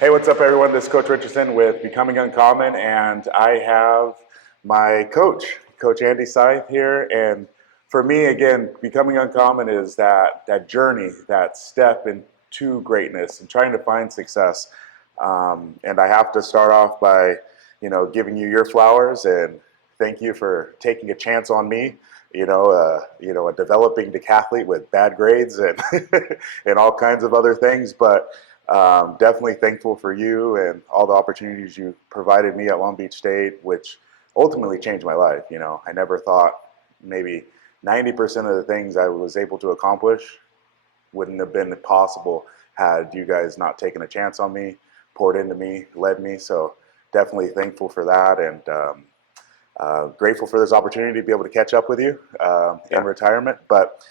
Hey, what's up, everyone? This is Coach Richardson with Becoming Uncommon, and I have my coach, Coach Andy Sythe here. And for me, again, Becoming Uncommon is that journey, that step into greatness and trying to find success. And I have to start off by, giving you your flowers and thank you for taking a chance on me. A developing decathlete with bad grades and and all kinds of other things, but definitely thankful for you and all the opportunities you provided me at Long Beach State, which ultimately changed my life. I never thought maybe 90% of the things I was able to accomplish wouldn't have been possible had you guys not taken a chance on me, poured into me, led me. So definitely thankful for that, and grateful for this opportunity to be able to catch up with you in retirement. But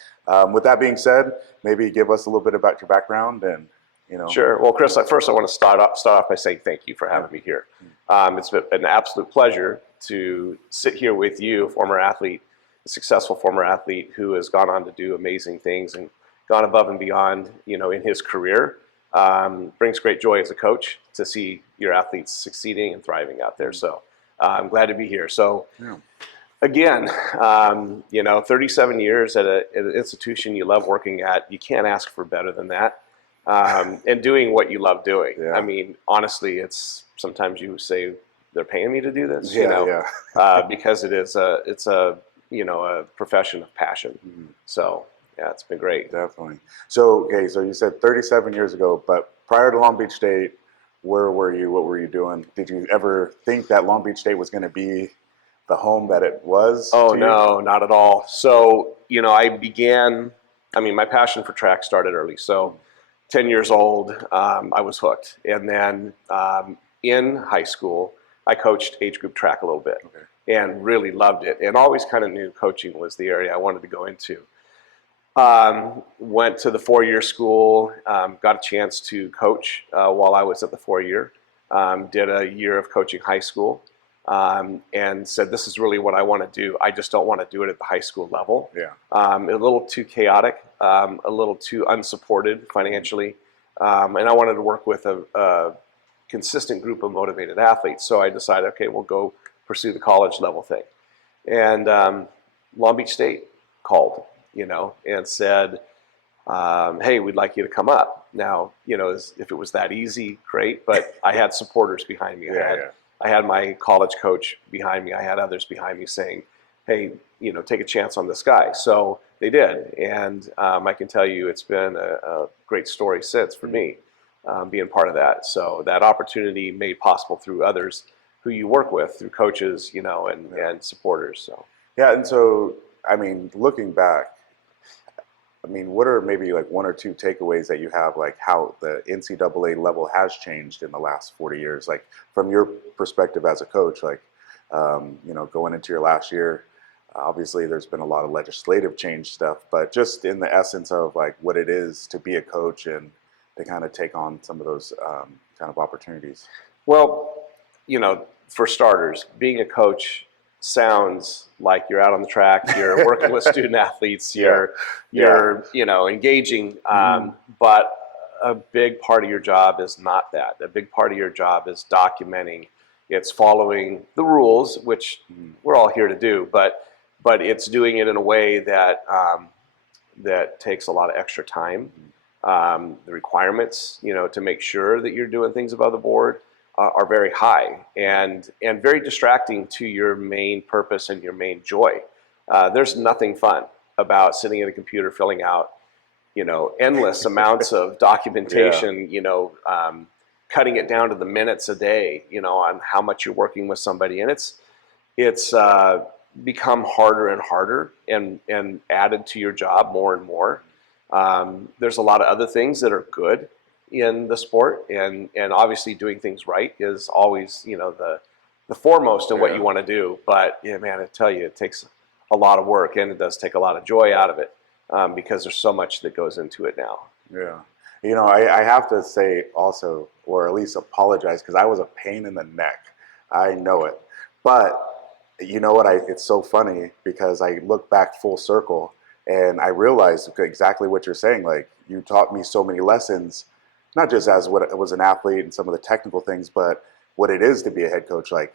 with that being said, maybe give us a little bit about your background and. Sure. Well, Chris, first I want to start off by saying thank you for having me here. It's been an absolute pleasure to sit here with you, a former athlete, a successful former athlete who has gone on to do amazing things and gone above and beyond, in his career. Brings great joy as a coach to see your athletes succeeding and thriving out there. So I'm glad to be here. So again, 37 years at an institution you love working at, you can't ask for better than that. And doing what you love doing. Yeah. I mean, honestly, it's sometimes you say they're paying me to do this, because it's a profession of passion. Mm-hmm. So yeah, it's been great. Definitely. So you said 37 years ago, but prior to Long Beach State, where were you? What were you doing? Did you ever think that Long Beach State was going to be the home that it was? Oh no, not at all. So my passion for track started early. So 10 years old, I was hooked. And then in high school, I coached age group track a little bit and really loved it, and always kind of knew coaching was the area I wanted to go into. Went to the 4-year school, got a chance to coach while I was at the 4-year, did a year of coaching high school, and said, this is really what I want to do. I just don't want to do it at the high school level. Yeah. A little too chaotic, a little too unsupported financially. And I wanted to work with a consistent group of motivated athletes. So I decided, okay, we'll go pursue the college level thing. And Long Beach State called, and said, hey, we'd like you to come up. Now, if it was that easy, great, but I had supporters behind me. I had my college coach behind me. I had others behind me saying, hey, take a chance on this guy. So they did. And I can tell you it's been a great story since for me, being part of that. So that opportunity made possible through others who you work with, through coaches, and supporters. So. Yeah. And so, looking back, what are maybe like one or two takeaways that you have, like how the NCAA level has changed in the last 40 years, like from your perspective as a coach, like, going into your last year, obviously there's been a lot of legislative change stuff, but just in the essence of like what it is to be a coach and to kind of take on some of those kind of opportunities. Well, for starters, being a coach sounds like you're out on the track, you're working with student athletes, you're engaging, but a big part of your job is not that. A big part of your job is documenting. It's following the rules, which we're all here to do, but it's doing it in a way that that takes a lot of extra time. The requirements, to make sure that you're doing things above the board are very high and very distracting to your main purpose and your main joy. There's nothing fun about sitting at a computer filling out, endless amounts of documentation, cutting it down to the minutes a day, on how much you're working with somebody. And it's become harder and harder and added to your job more and more. There's a lot of other things that are good in the sport, and obviously doing things right is always, the foremost in what you want to do. But yeah, man, I tell you, it takes a lot of work, and it does take a lot of joy out of it, because there's so much that goes into it now. Yeah. I have to say also, or at least apologize, because I was a pain in the neck. I know it. But you know what? It's so funny because I look back full circle and I realized exactly what you're saying. Like, you taught me so many lessons not just as what it was an athlete and some of the technical things, but what it is to be a head coach. Like,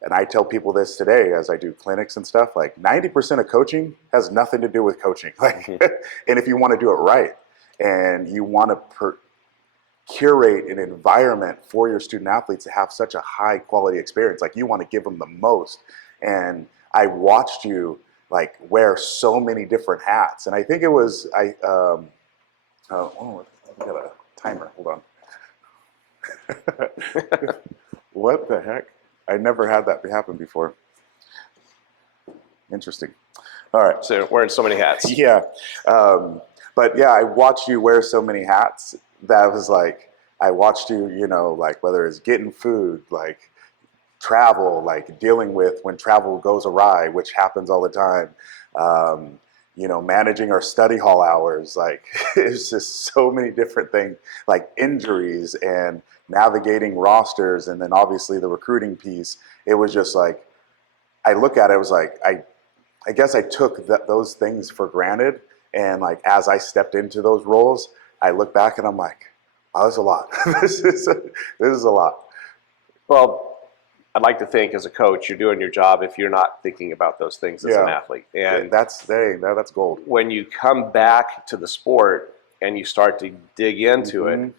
and I tell people this today as I do clinics and stuff, like 90% of coaching has nothing to do with coaching. Like, and if you want to do it right and you want to curate an environment for your student athletes to have such a high quality experience, like you want to give them the most. And I watched you like wear so many different hats. And I think it was, I got a timer, hold on. What the heck? I never had that happen before. Interesting. All right. So wearing so many hats. Yeah. But yeah, I watched you wear so many hats. That was like, I watched you, you know, like whether it's getting food, like travel, like dealing with when travel goes awry, which happens all the time. You know, managing our study hall hours, like it's just so many different things, like injuries and navigating rosters, and then obviously the recruiting piece. It was just like, I look at it, it was like, I guess I took those things for granted. And like, as I stepped into those roles, I look back and I'm like, oh, that's a lot. this is a lot. Well, I'd like to think as a coach, you're doing your job if you're not thinking about those things as an athlete. And that's gold. When you come back to the sport and you start to dig into it,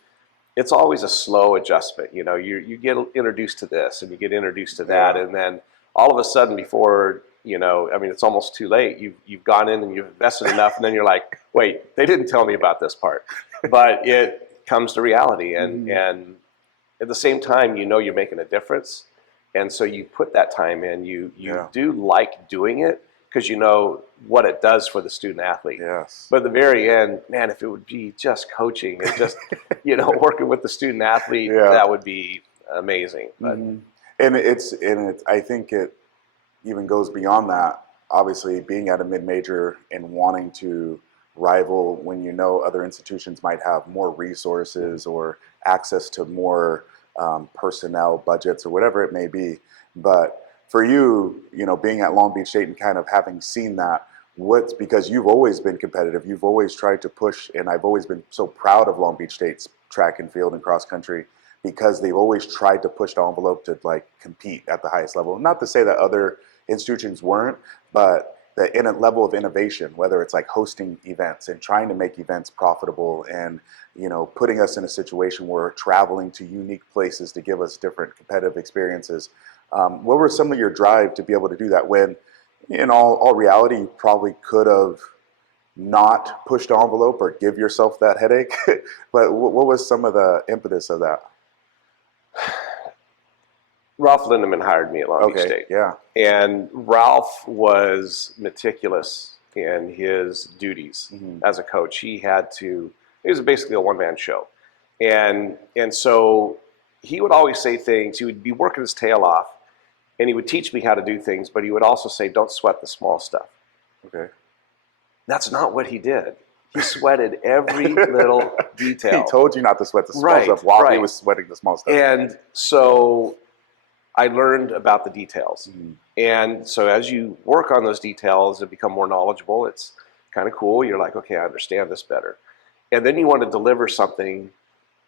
it's always a slow adjustment. You know, you get introduced to this and you get introduced to that. And then all of a sudden before, you know, I mean, it's almost too late. You've gone in and you've invested enough, and then you're like, wait, they didn't tell me about this part. But it comes to reality. And at the same time, you know you're making a difference. And so you put that time in. You do like doing it because you know what it does for the student athlete. Yes. But at the very end, man, if it would be just coaching and just, you know, working with the student athlete, that would be amazing. But and I think it even goes beyond that. Obviously, being at a mid-major and wanting to rival when you know other institutions might have more resources or access to more personnel budgets or whatever it may be. But for you, you know, being at Long Beach State and kind of having seen that, because you've always been competitive, you've always tried to push, and I've always been so proud of Long Beach State's track and field and cross country, because they've always tried to push the envelope to like compete at the highest level. Not to say that other institutions weren't, but the level of innovation, whether it's like hosting events and trying to make events profitable, and you know, putting us in a situation where we're traveling to unique places to give us different competitive experiences. What were some of your drive to be able to do that when, in all reality, you probably could have not pushed the envelope or give yourself that headache? But what was some of the impetus of that? Ralph Lindemann hired me at Long Beach State. Yeah. And Ralph was meticulous in his duties as a coach. He was basically a one-man show. And so he would always say things. He would be working his tail off, and he would teach me how to do things, but he would also say, don't sweat the small stuff. Okay. That's not what he did. He sweated every little detail. He told you not to sweat the small stuff while he was sweating the small stuff. And so I learned about the details. And so as you work on those details and become more knowledgeable, it's kind of cool. You're like, okay, I understand this better. And then you want to deliver something.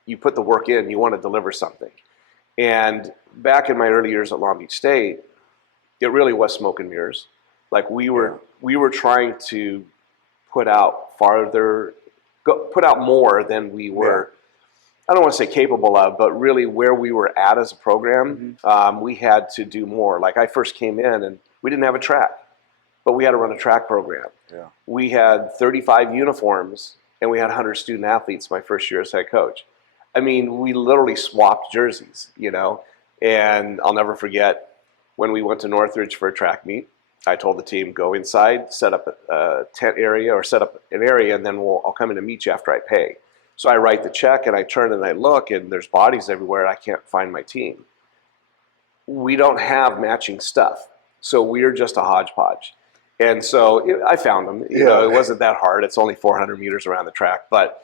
You put the work in, you want to deliver something. And back in my early years at Long Beach State, it really was smoke and mirrors. Like we were trying to put out more than we were, I don't want to say capable of, but really where we were at as a program, we had to do more. Like I first came in and we didn't have a track, but we had to run a track program. Yeah. We had 35 uniforms and we had 100 student athletes my first year as head coach. I mean, we literally swapped jerseys, you know, and I'll never forget when we went to Northridge for a track meet. I told the team, go inside, set up a tent area or set up an area, and then I'll come in to meet you after I pay. So I write the check and I turn and I look and there's bodies everywhere and I can't find my team. We don't have matching stuff. So we're just a hodgepodge. And so I found them. You know, it wasn't that hard. It's only 400 meters around the track. But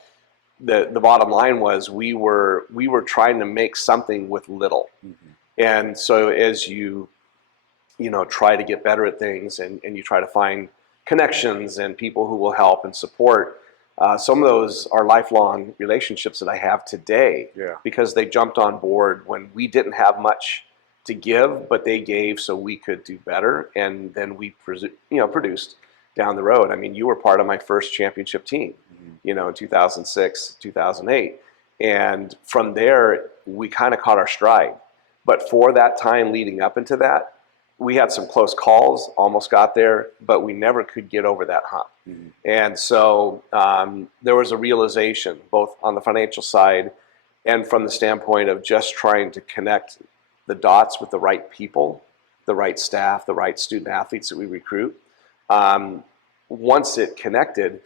the bottom line was we were trying to make something with little. And so as you try to get better at things and you try to find connections and people who will help and support, Some of those are lifelong relationships that I have today Yeah. because they jumped on board when we didn't have much to give, but they gave so we could do better, and then we produced down the road. I mean, you were part of my first championship team, in 2006, 2008, and from there we kind of caught our stride. But for that time leading up into that, we had some close calls, almost got there, but we never could get over that hump. And so there was a realization, both on the financial side and from the standpoint of just trying to connect the dots with the right people, the right staff, the right student athletes that we recruit. Once it connected,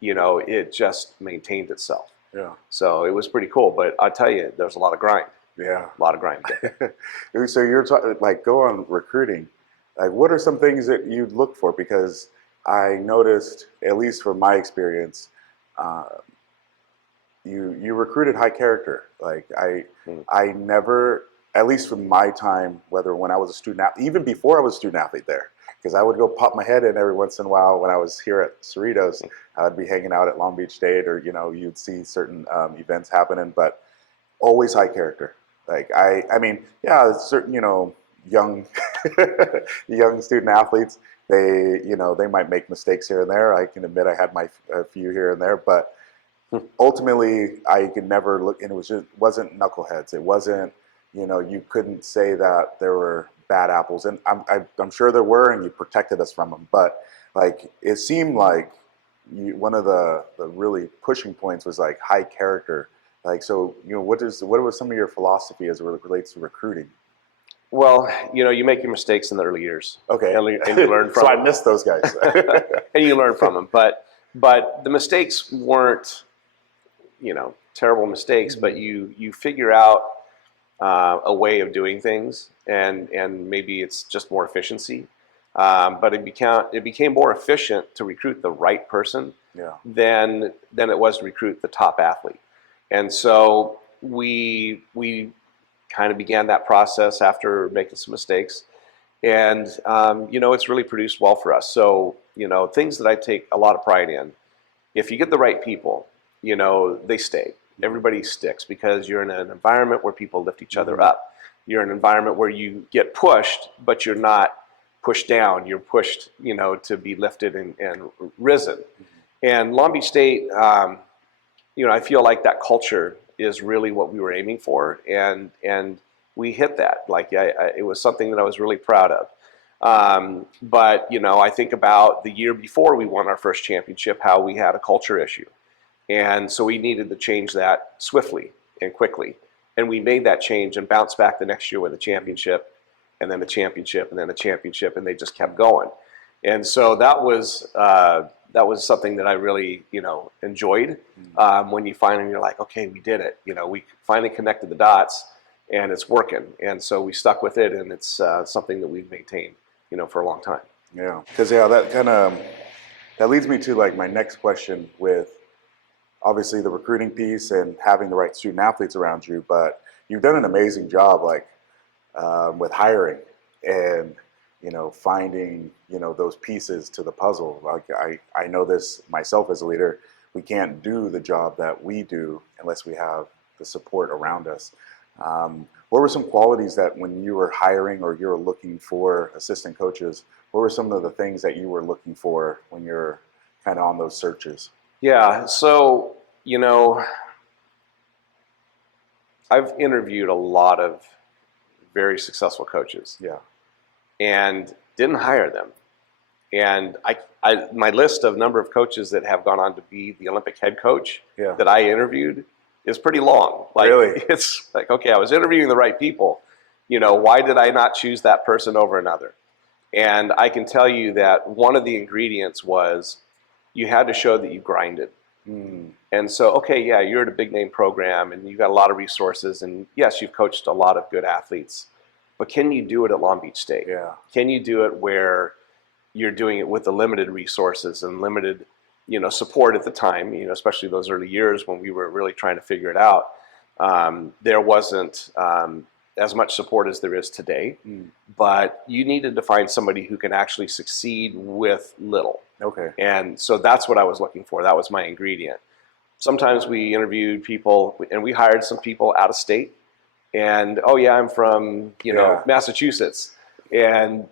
it just maintained itself. Yeah. So it was pretty cool. But I'll tell you, there's a lot of grind. Yeah. A lot of grind. So you're talking, like, go on recruiting. Like, what are some things that you look for? Because I noticed, at least from my experience, you recruited high character. Like, I never, at least from my time, whether when I was a student athlete, even before I was a student athlete there, because I would go pop my head in every once in a while when I was here at Cerritos. I would be hanging out at Long Beach State, or you'd see certain events happening, but always high character. Like, I mean, yeah, certain, young, young student athletes, they might make mistakes here and there. I can admit I had a few here and there, but ultimately I could never look, and wasn't knuckleheads. It wasn't, you couldn't say that there were bad apples, and I'm sure there were, and you protected us from them. But like, it seemed like one of the really pushing points was like high character. Like, so, what was some of your philosophy as it relates to recruiting? Well, you make your mistakes in the early years. Okay. And you learn from So I them. missed those guys. And you learn from them. But the mistakes weren't, terrible mistakes, but you figure out a way of doing things, and maybe it's just more efficiency. But it became more efficient to recruit the right person Yeah. than it was to recruit the top athlete. And so we kind of began that process after making some mistakes. And, it's really produced well for us. So, things that I take a lot of pride in, if you get the right people, they stay. Everybody sticks because you're in an environment where people lift each other up. You're in an environment where you get pushed, but you're not pushed down. You're pushed, to be lifted and risen. And Long Beach State, I feel like that culture is really what we were aiming for, and we hit that. Like, it was something that I was really proud of. But I think about the year before we won our first championship, how we had a culture issue, and so we needed to change that swiftly and quickly. And we made that change and bounced back the next year with a championship, and then a championship, and then a championship, and they just kept going. And so that was something that I really, enjoyed. When you finally, you're like, okay, we did it. We finally connected the dots, and it's working. And so we stuck with it, and it's something that we've maintained, for a long time. Yeah, because that leads me to like my next question, with obviously the recruiting piece and having the right student athletes around you. But you've done an amazing job, like, with hiring and finding those pieces to the puzzle. Like, I know this myself as a leader. We can't do the job that we do unless we have the support around us. What were some qualities that when you were hiring or you were looking for assistant coaches, what were some of the things that you were looking for when you're kind of on those searches? Yeah, so, I've interviewed a lot of very successful coaches. Yeah. And didn't hire them. And my list of number of coaches that have gone on to be the Olympic head coach that I interviewed is pretty long. Like, really? It's like, okay, I was interviewing the right people. Why did I not choose that person over another? And I can tell you that one of the ingredients was you had to show that you grinded. And so, okay, yeah, you're at a big name program and you've got a lot of resources, and yes, you've coached a lot of good athletes, but can you do it at Long Beach State? Yeah. Can you do it where you're doing it with the limited resources and limited, support at the time, especially those early years when we were really trying to figure it out. There wasn't as much support as there is today, but you needed to find somebody who can actually succeed with little. Okay. And so that's what I was looking for. That was my ingredient. Sometimes we interviewed people, and we hired some people out of state. And oh yeah, I'm from Massachusetts, and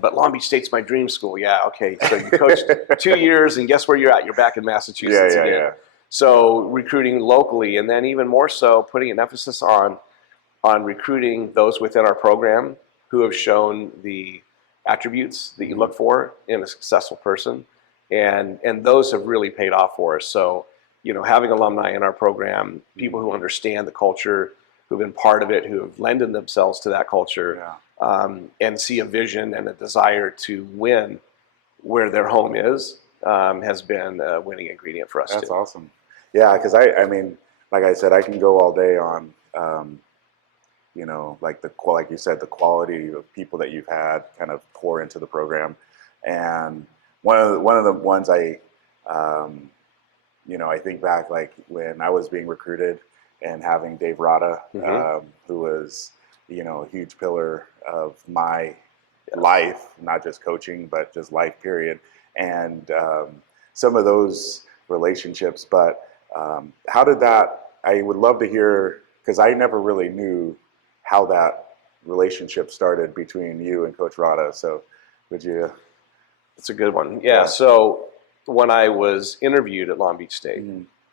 but Long Beach State's my dream school. Yeah, okay. So you coached 2 years, and guess where you're at? You're back in Massachusetts again. Yeah. So recruiting locally, and then even more so, putting an emphasis on recruiting those within our program who have shown the attributes that you look for in a successful person, and those have really paid off for us. So having alumni in our program, people who understand the culture, who've been part of it, who have lended themselves to that culture, and see a vision and a desire to win where their home is, has been a winning ingredient for us. That's too. awesome. Yeah, because I mean, like I said, I can go all day on, like you said, the quality of people that you've had kind of pour into the program, and one of the ones I think back, like when I was being recruited and having Dave Rada, who was, a huge pillar of my life, not just coaching, but just life period. And some of those relationships, but how did that, I would love to hear, because I never really knew how that relationship started between you and Coach Rada. So would you? It's a good one. Yeah. So when I was interviewed at Long Beach State,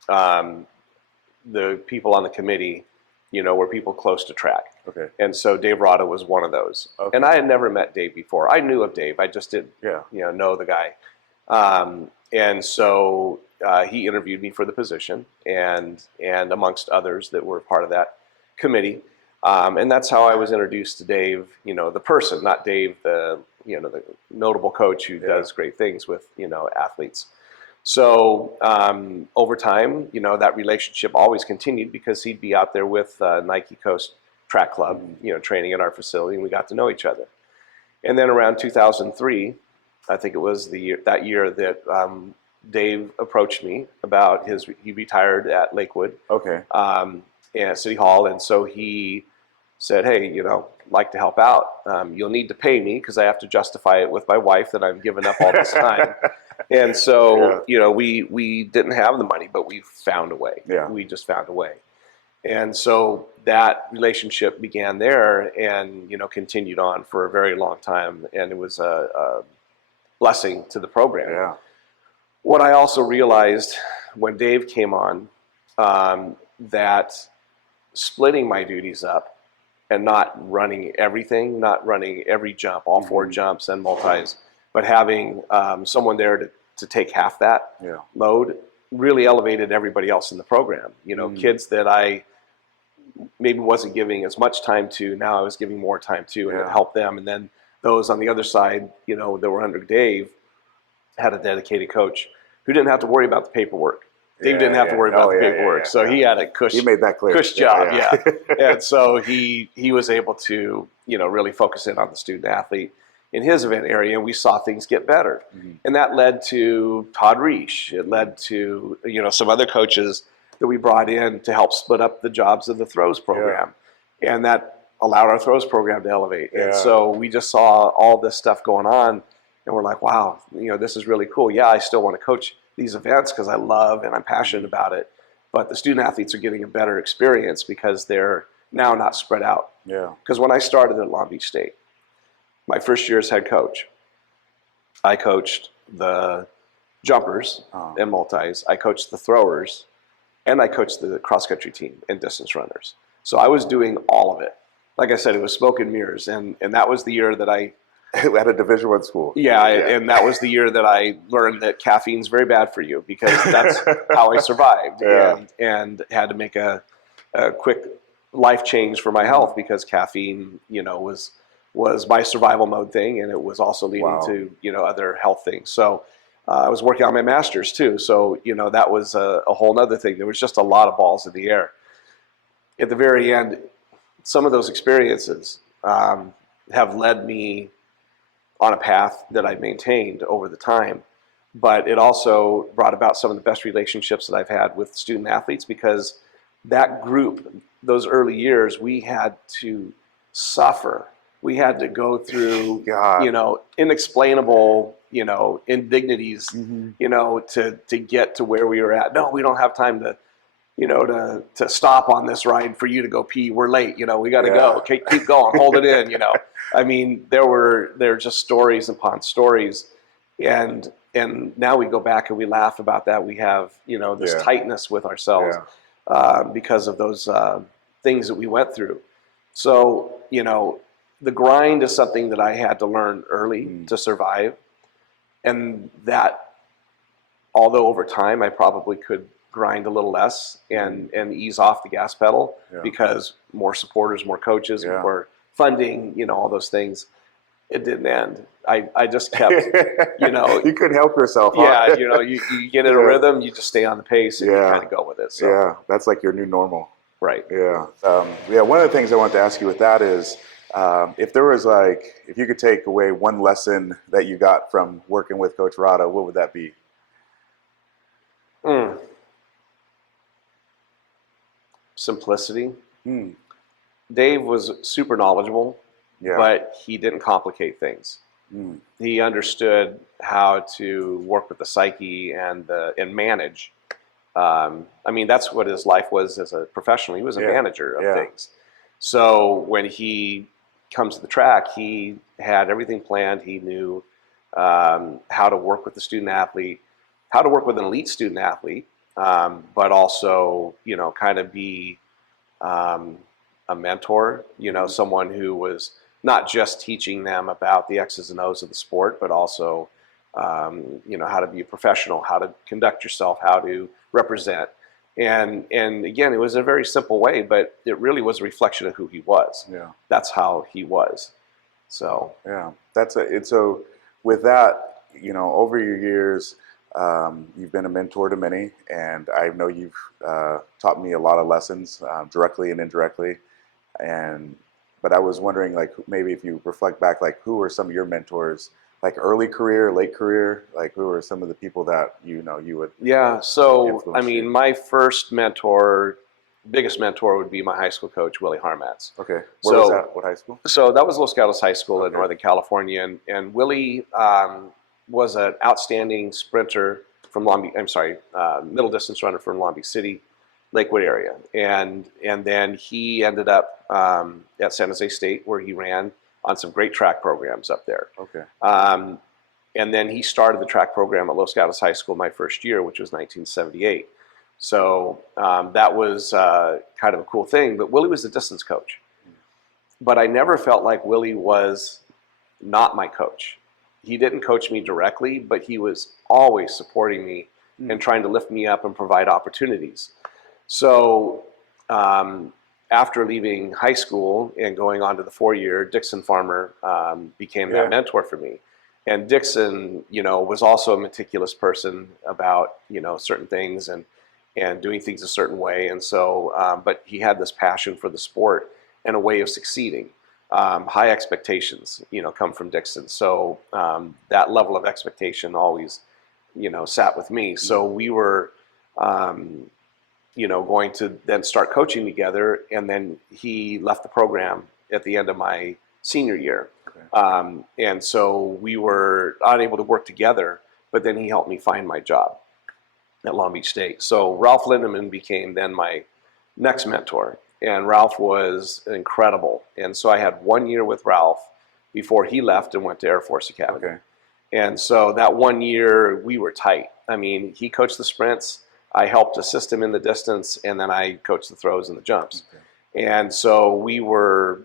the people on the committee, were people close to track. Okay. And so Dave Rada was one of those. Okay. And I had never met Dave before. I knew of Dave. I just didn't, know the guy. And so he interviewed me for the position, and amongst others that were part of that committee. And that's how I was introduced to Dave, the person, not Dave, the notable coach who does great things with, athletes. So over time, that relationship always continued, because he'd be out there with Nike Coast Track Club, training at our facility, and we got to know each other. And then around 2003, I think it was that year that Dave approached me about he retired at Lakewood. Okay. At City Hall, and so he said, "Hey, like to help out. You'll need to pay me, because I have to justify it with my wife that I'm giving up all this time." And so, we didn't have the money, but we found a way. Yeah. We just found a way. And so that relationship began there, and continued on for a very long time, and it was a blessing to the program. Yeah. What I also realized when Dave came on, that splitting my duties up and not running everything, not running every jump, all 4 jumps and multis, but having someone there to take half that load really elevated everybody else in the program. Kids that I maybe wasn't giving as much time to, now I was giving more time to, and it helped them. And then those on the other side, that were under Dave, had a dedicated coach who didn't have to worry about the paperwork. Dave didn't have to worry about the paperwork, so he had a You made that clear. cush job, And so he was able to, really focus in on the student athlete in his event area, and we saw things get better. And that led to Todd Reish. It led to, some other coaches that we brought in to help split up the jobs of the throws program. And that allowed our throws program to elevate. And so we just saw all this stuff going on, and we're like, wow, this is really cool. Yeah, I still want to coach these events because I love and I'm passionate about it. But the student athletes are getting a better experience because they're now not spread out. Yeah. Because when I started at Long Beach State, my first year as head coach, I coached the jumpers and multis, I coached the throwers, and I coached the cross-country team and distance runners. So I was doing all of it. Like I said, it was smoke and mirrors. And that was the year that I at a Division I school. And that was the year that I learned that caffeine's very bad for you, because that's how I survived and had to make a quick life change for my health, because caffeine, was my survival mode thing, and it was also leading to, other health things. So I was working on my master's too. So, that was a whole nother thing. There was just a lot of balls in the air. At the very end, some of those experiences have led me on a path that I maintained over the time, but it also brought about some of the best relationships that I've had with student athletes, because that group, those early years, we had to suffer. We had to go through, inexplainable indignities, Mm-hmm. to get to where we were at. No, we don't have time to stop on this ride for you to go pee. We're late. We got to Yeah. go. Okay, keep going. Hold it in. I mean, there were just stories upon stories, and now we go back and we laugh about that. We have this Yeah. tightness with ourselves Yeah. because of those things that we went through. So the grind is something that I had to learn early to survive, and that, although over time I probably could grind a little less and ease off the gas pedal Yeah. because more supporters, more coaches, Yeah. more funding, all those things, it didn't end. I just kept, You couldn't help yourself, huh? yeah, you get in a Yeah. rhythm, you just stay on the pace and you Yeah. kind of go with it. So, Yeah, that's like your new normal. right. Yeah. Yeah. One of the things I wanted to ask you with that is, if there was if you could take away one lesson that you got from working with Coach Rada, what would that be? Mm. Simplicity. Hmm. Dave was super knowledgeable, Yeah. but he didn't complicate things. Hmm. He understood how to work with the psyche and manage. I mean, that's what his life was as a professional. He was a Yeah. manager of Yeah. things. So when he comes to the track, he had everything planned. He knew how to work with the student athlete, how to work with an elite student athlete, but also, kind of be a mentor, someone who was not just teaching them about the X's and O's of the sport, but also, how to be a professional, how to conduct yourself, how to represent. And again, it was a very simple way, but it really was a reflection of who he was. Yeah. That's how he was. So Yeah. So with that, over your years, you've been a mentor to many, and I know you've taught me a lot of lessons, directly and indirectly. But I was wondering, maybe if you reflect back, who were some of your mentors, early career, late career, who were some of the people that you would yeah. So I influence mean, you? my biggest mentor would be my high school coach, Willie Harmatz. Okay, where was that? What high school? So that was Los Gatos High School in Okay. Northern California, and Willie was an outstanding sprinter from Long Beach. I'm sorry, middle distance runner from Long Beach City, Lakewood area, and then he ended up at San Jose State, where he ran on some great track programs up there. Okay. And then he started the track program at Los Gatos High School my first year, which was 1978. So that was kind of a cool thing. But Willie was the distance coach. But I never felt like Willie was not my coach. He didn't coach me directly, but he was always supporting me and trying to lift me up and provide opportunities. So after leaving high school and going on to the 4-year, Dixon Farmer became that mentor for me. And Dixon, was also a meticulous person about, certain things and doing things a certain way. And so, but he had this passion for the sport and a way of succeeding. High expectations, come from Dixon. So that level of expectation always, sat with me. So we were, going to then start coaching together. And then he left the program at the end of my senior year. Okay. And so we were unable to work together, but then he helped me find my job at Long Beach State. So Ralph Lindeman became then my next mentor. And Ralph was incredible. And so I had 1 year with Ralph before he left and went to Air Force Academy. Okay. And so that 1 year, we were tight. I mean, he coached the sprints. I helped assist him in the distance, and then I coached the throws and the jumps. Okay. And so we were,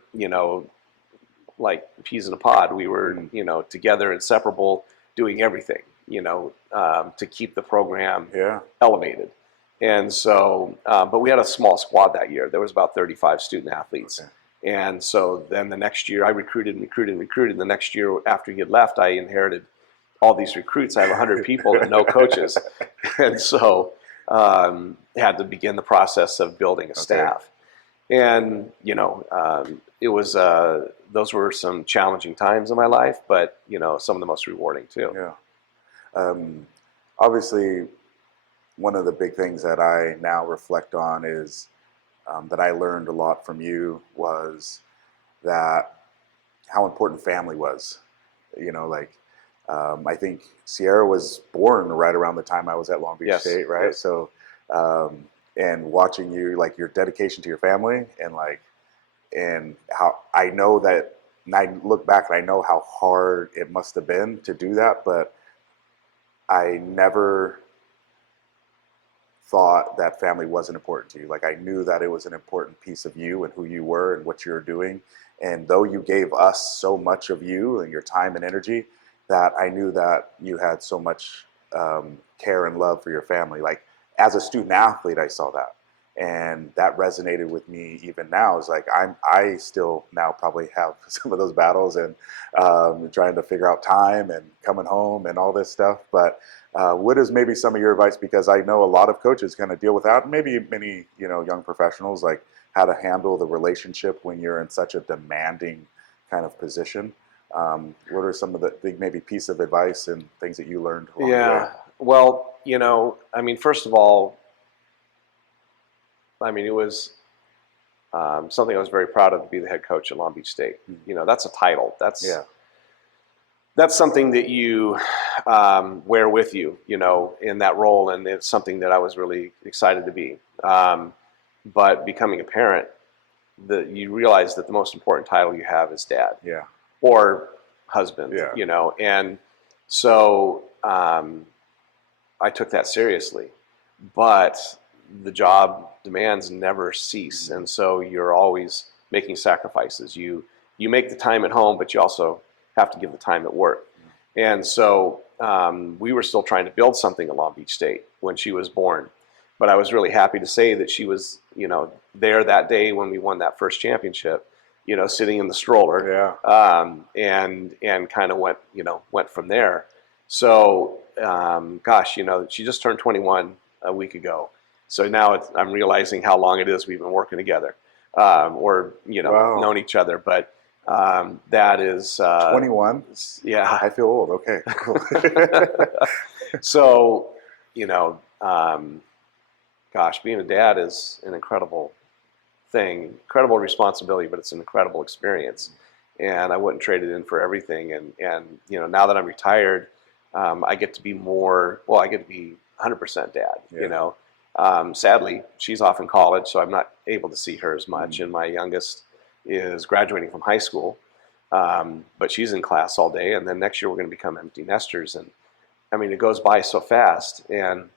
like peas in a pod. We were, together, inseparable, doing everything, to keep the program elevated. And so, but we had a small squad that year. There was about 35 student athletes. Okay. And so then the next year I recruited. The next year after he had left, I inherited all these recruits. I have 100 people and no coaches. And so had to begin the process of building a staff. And, it was, those were some challenging times in my life, but, some of the most rewarding too. Yeah. Obviously, one of the big things that I now reflect on is that I learned a lot from you was that how important family was. I think Sierra was born right around the time I was at Long Beach Yes. State, right? Yes. So, and watching you, like your dedication to your family, and how I know that, and I look back and I know how hard it must have been to do that, but I never thought that family wasn't important to you. Like I knew that it was an important piece of you and who you were and what you were doing. And though you gave us so much of you and your time and energy, that I knew that you had so much care and love for your family. Like as a student athlete, I saw that, and that resonated with me even now. Is like I still now probably have some of those battles and trying to figure out time and coming home and all this stuff, but what is maybe some of your advice? Because I know a lot of coaches kind of deal with that, and maybe many young professionals, like how to handle the relationship when you're in such a demanding kind of position. What are some of the maybe piece of advice and things that you learned along the way? Yeah. Well, I mean, first of all, I mean, it was something I was very proud of, to be the head coach at Long Beach State. That's a title. Yeah, That's something that you wear with you, in that role, and it's something that I was really excited to be. But becoming a parent, you realize that the most important title you have is dad yeah, or husband, yeah, and so I took that seriously. But the job demands never cease, and so you're always making sacrifices. You make the time at home, but you also have to give the time at work. And so we were still trying to build something at Long Beach State when she was born. But I was really happy to say that she was, there that day when we won that first championship, sitting in the stroller, and kind of went from there. So, gosh, she just turned 21 a week ago. So now I'm realizing how long it is we've been working together, or wow, known each other. But that is 21. yeah. I feel old. Okay, cool. So, you know, um, gosh, being a dad is an incredible thing, incredible responsibility, but it's an incredible experience. And I wouldn't trade it in for everything. And now that I'm retired, I get to be I get to be 100% dad, sadly, she's off in college, so I'm not able to see her as much. And my youngest is graduating from high school, but she's in class all day. And then next year we're going to become empty nesters. And I mean, it goes by so fast. And,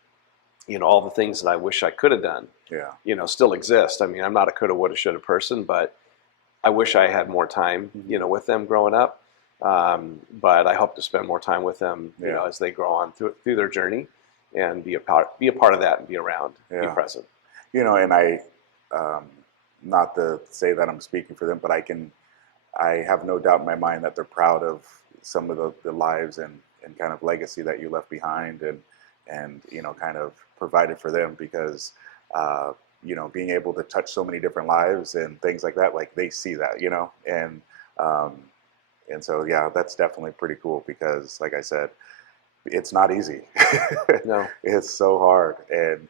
all the things that I wish I could have done, still exist. I mean, I'm not a coulda, woulda, shoulda person, but I wish I had more time, with them growing up. But I hope to spend more time with them, as they grow on through their journey, and be a part of that, and be around, be present. And I, not to say that I'm speaking for them, but I have no doubt in my mind that they're proud of some of the lives and kind of legacy that you left behind, and kind of provided for them, because being able to touch so many different lives and things like that, like they see that, and so that's definitely pretty cool, because like I said, it's not easy. No. It's so hard, and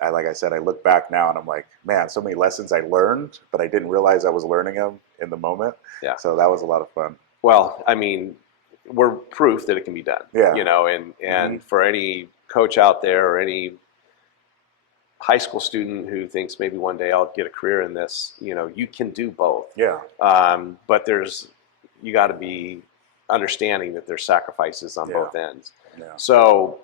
like I said, I look back now and I'm like, man, so many lessons I learned, but I didn't realize I was learning them in the moment. Yeah. So that was a lot of fun. Well, I mean, we're proof that it can be done. Yeah. And for any coach out there, or any high school student who thinks maybe one day I'll get a career in this, you can do both. Yeah. But you got to be understanding that there's sacrifices on both ends. Yeah. So,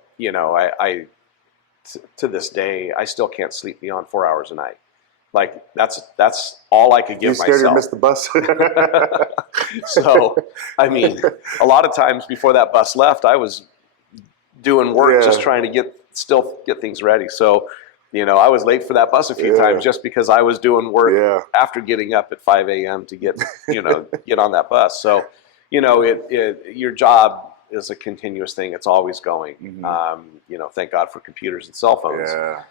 to this day, I still can't sleep beyond 4 hours a night. Like that's all I could give myself. You scared you missed the bus? So, I mean, a lot of times before that bus left, I was doing work, just trying to get things ready. So, I was late for that bus a few times, just because I was doing work after getting up at 5 a.m. to get on that bus. So, your job is a continuous thing. It's always going. Thank God for computers and cell phones. Yeah.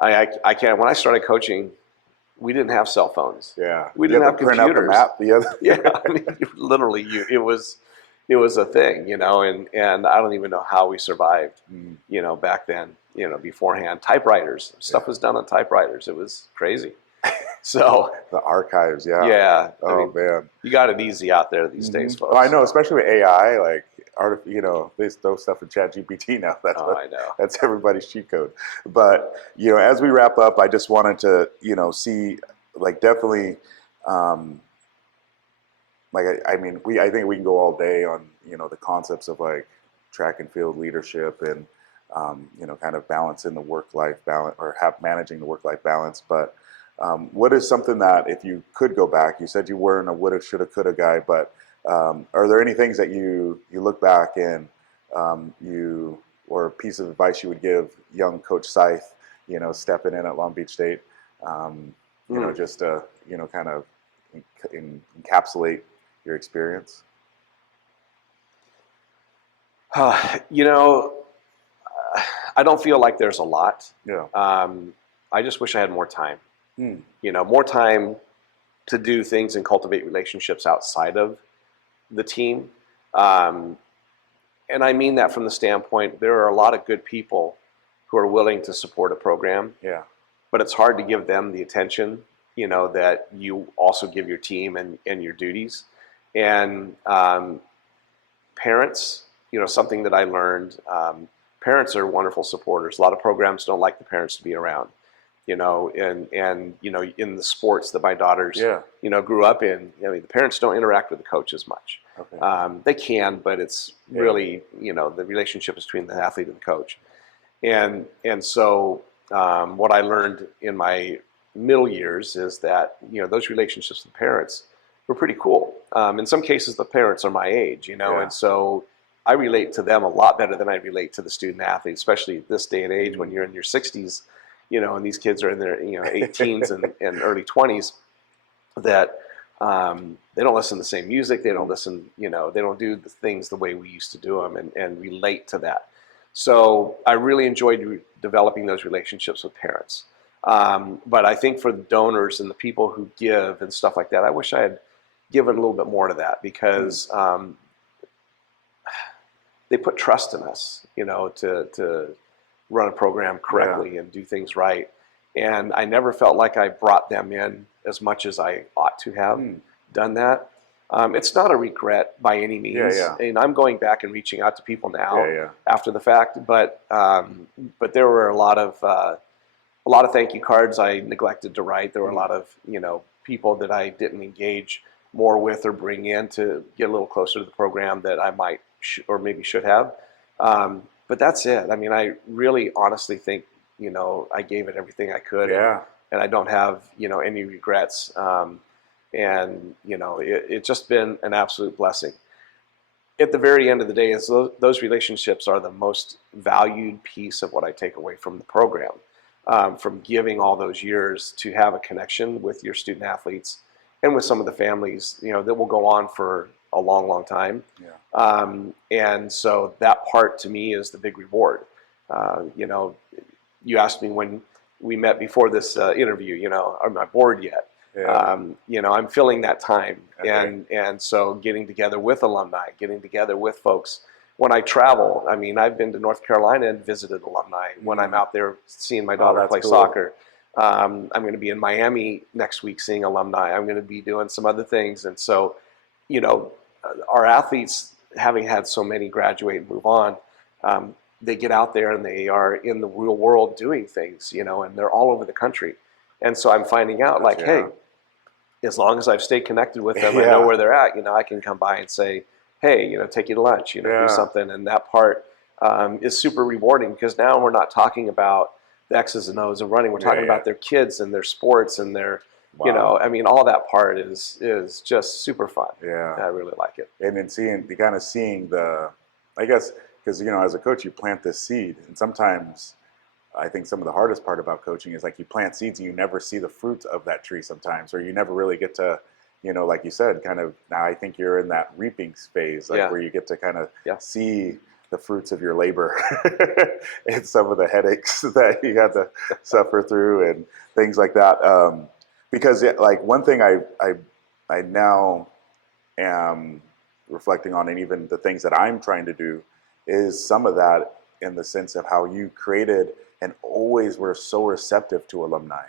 I can't. When I started coaching, we didn't have cell phones. Yeah. We didn't have print computers. out the map. I mean, literally, it was a thing, and I don't even know how we survived, back then, beforehand. Typewriters, stuff was done on typewriters. It was crazy. So The archives, yeah. yeah, I Oh mean, man. you got it easy out there these days, Oh, I folks. know, especially with AI, like they throw stuff in Chat GPT now. Oh, I know. That's everybody's cheat code. But as we wrap up, I just wanted to see, like, definitely, um, like I mean, I think we can go all day on the concepts of like track and field leadership and kind of balancing the work life balance or managing the work life balance. But what is something that if you could go back, you said you weren't a woulda, shoulda, coulda guy, but are there any things that you look back and you or a piece of advice you would give young Coach Sythe, stepping in at Long Beach State, just to kind of encapsulate your experience? You know, I don't feel like there's a lot. Yeah. I just wish I had more time. Hmm. More time to do things and cultivate relationships outside of the team. And I mean that from the standpoint, there are a lot of good people who are willing to support a program, Yeah. but it's hard to give them the attention, that you also give your team and your duties. And parents, something that I learned, parents are wonderful supporters. A lot of programs don't like the parents to be around, and in the sports that my daughters, Yeah. grew up in, the parents don't interact with the coach as much. Okay. They can, but it's really, the relationship between the athlete and the coach. And so what I learned in my middle years is that, those relationships with parents were pretty cool. In some cases, the parents are my age, Yeah. and so I relate to them a lot better than I relate to the student athlete, especially this day and age when you're in your 60s, and these kids are in their 18s and early 20s, that they don't listen to the same music. They don't listen, they don't do the things the way we used to do them and relate to that. So I really enjoyed developing those relationships with parents. But I think for the donors and the people who give and stuff like that, I wish I had given a little bit more to that because they put trust in us, to run a program correctly and do things right. And I never felt like I brought them in as much as I ought to have done that. It's not a regret by any means. Yeah. And I'm going back and reaching out to people now Yeah. after the fact. But there were a lot of thank you cards I neglected to write. There were a lot of people that I didn't engage more with or bring in to get a little closer to the program that I might or maybe should have. But that's it. I mean, I really honestly think I gave it everything I could, Yeah. and I don't have any regrets. And it's just been an absolute blessing. At the very end of the day, is those relationships are the most valued piece of what I take away from the program. From giving all those years to have a connection with your student athletes and with some of the families, that will go on for a long, long time. Yeah. And so that part to me is the big reward. You asked me when we met before this interview, am I bored yet? Yeah. I'm filling that time. Okay. And so getting together with alumni, getting together with folks. When I travel, I mean, I've been to North Carolina and visited alumni when I'm out there seeing my daughter play cool. soccer. I'm going to be in Miami next week seeing alumni. I'm going to be doing some other things. And so, our athletes, having had so many graduate and move on, they get out there and they are in the real world doing things, and they're all over the country. And so I'm finding out hey, as long as I've stayed connected with them, I know where they're at, I can come by and say, hey, take you to lunch, do something. And that part is super rewarding because now we're not talking about the X's and O's of running. We're talking about their kids and their sports and their, I mean, all that part is just super fun. Yeah. I really like it. And then seeing the, I guess, because, as a coach, you plant this seed. And sometimes I think some of the hardest part about coaching is like you plant seeds and you never see the fruit of that tree sometimes, or you never really get to, like you said, kind of now I think you're in that reaping phase, like where you get to kind of see the fruits of your labor and some of the headaches that you had to suffer through and things like that. Because like one thing I now am reflecting on, and even the things that I'm trying to do, is some of that in the sense of how you created and always were so receptive to alumni.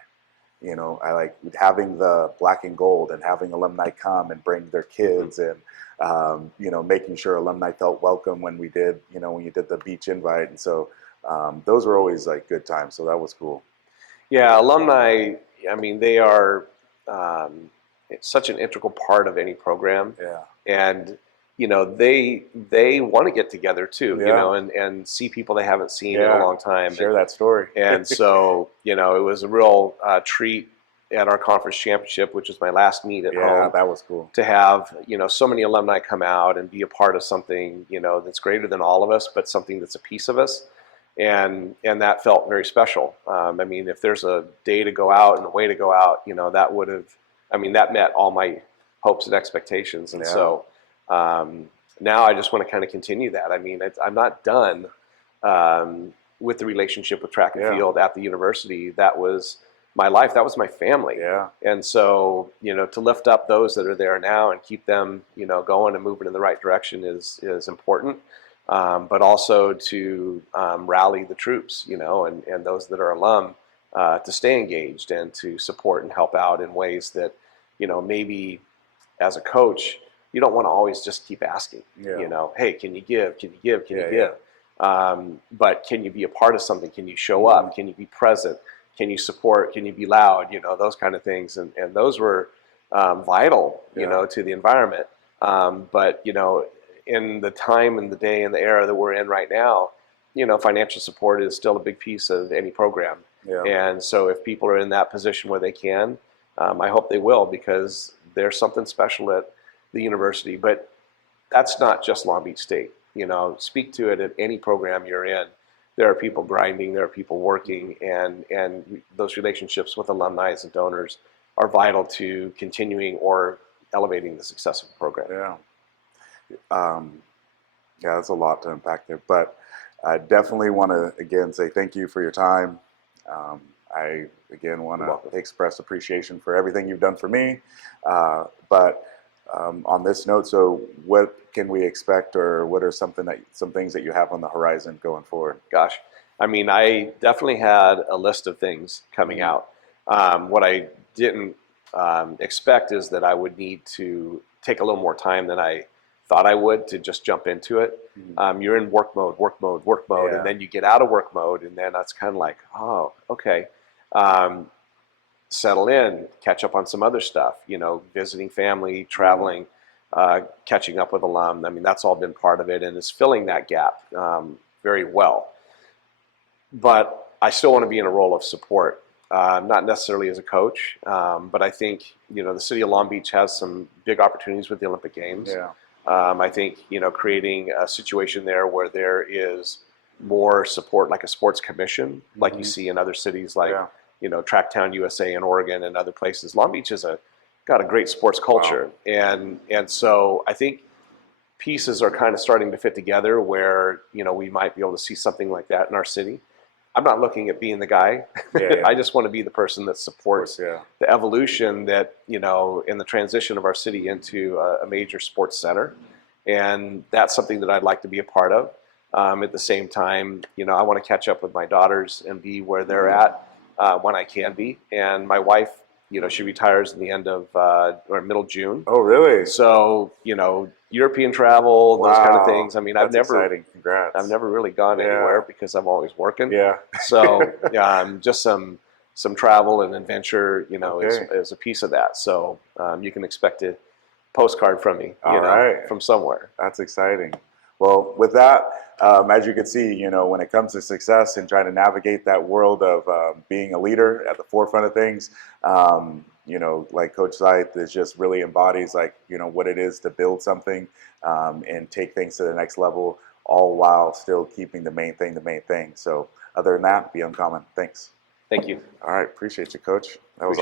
I like having the black and gold and having alumni come and bring their kids and, making sure alumni felt welcome when we did, when you did the beach invite. And so those were always like good times. So that was cool. Yeah, alumni, I mean, they are it's such an integral part of any program. Yeah. And, they want to get together too, Yeah. and see people they haven't seen in a Yeah. long time. Share that story. And so, it was a real treat at our conference championship, which was my last meet at Yeah, home, that was cool. to have, so many alumni come out and be a part of something, that's greater than all of us, but something that's a piece of us. And that felt very special. I mean, if there's a day to go out and a way to go out, that would have, that met all my hopes and expectations. And Yeah. so now I just want to kind of continue that. I mean, I'm not done with the relationship with track and Yeah. field at the university. That was my life. That was my family. Yeah. And so, to lift up those that are there now and keep them, going and moving in the right direction is important. But also to rally the troops, and those that are alum to stay engaged and to support and help out in ways that, maybe as a coach, you don't want to always just keep asking, Yeah. hey, can you give? Can you give? Can you Yeah, give? But can you be a part of something? Can you show up? Can you be present? Can you support? Can you be loud? Those kind of things. And those were vital, Yeah. to the environment. But, in the time and the day and the era that we're in right now, financial support is still a big piece of any program. Yeah. And so if people are in that position where they can, I hope they will, because there's something special at the university. But that's not just Long Beach State. Speak to it at any program you're in. There are people grinding, there are people working, and those relationships with alumni and donors are vital to continuing or elevating the success of the program. Yeah. Yeah, that's a lot to unpack there. But I definitely want to, again, say thank you for your time. I, again, want to express appreciation for everything you've done for me. But on this note, so what can we expect, or what are some things that you have on the horizon going forward? Gosh, I definitely had a list of things coming out. What I didn't expect is that I would need to take a little more time than I thought I would to just jump into it. You're in work mode, Yeah. and then you get out of work mode, and then that's kind of like, oh, okay. Settle in, catch up on some other stuff, visiting family, traveling, catching up with alum. That's all been part of it, and is filling that gap very well. But I still want to be in a role of support, not necessarily as a coach, but I think, the city of Long Beach has some big opportunities with the Olympic Games. Yeah. I think, creating a situation there where there is more support, like a sports commission, like you see in other cities like, Tracktown USA in Oregon and other places. Long Beach has got a great sports culture. Wow. And so I think pieces are kind of starting to fit together where, we might be able to see something like that in our city. I'm not looking at being the guy. Yeah. I just want to be the person that supports the evolution that, in the transition of our city into a major sports center. And that's something that I'd like to be a part of. At the same time, I want to catch up with my daughters and be where they're at when I can be. And my wife, she retires in the end of or middle June. Oh, really? So, European travel, those kind of things. That's exciting. Congrats. I've never really gone anywhere because I'm always working. Yeah. So just some travel and adventure, is a piece of that. So you can expect a postcard from me, from somewhere. That's exciting. Well, with that, as you can see, when it comes to success and trying to navigate that world of being a leader at the forefront of things, like Coach Sythe is just really embodies what it is to build something and take things to the next level, all while still keeping the main thing. So other than that, be uncommon. Thanks. Thank you. All right. Appreciate you, Coach. That was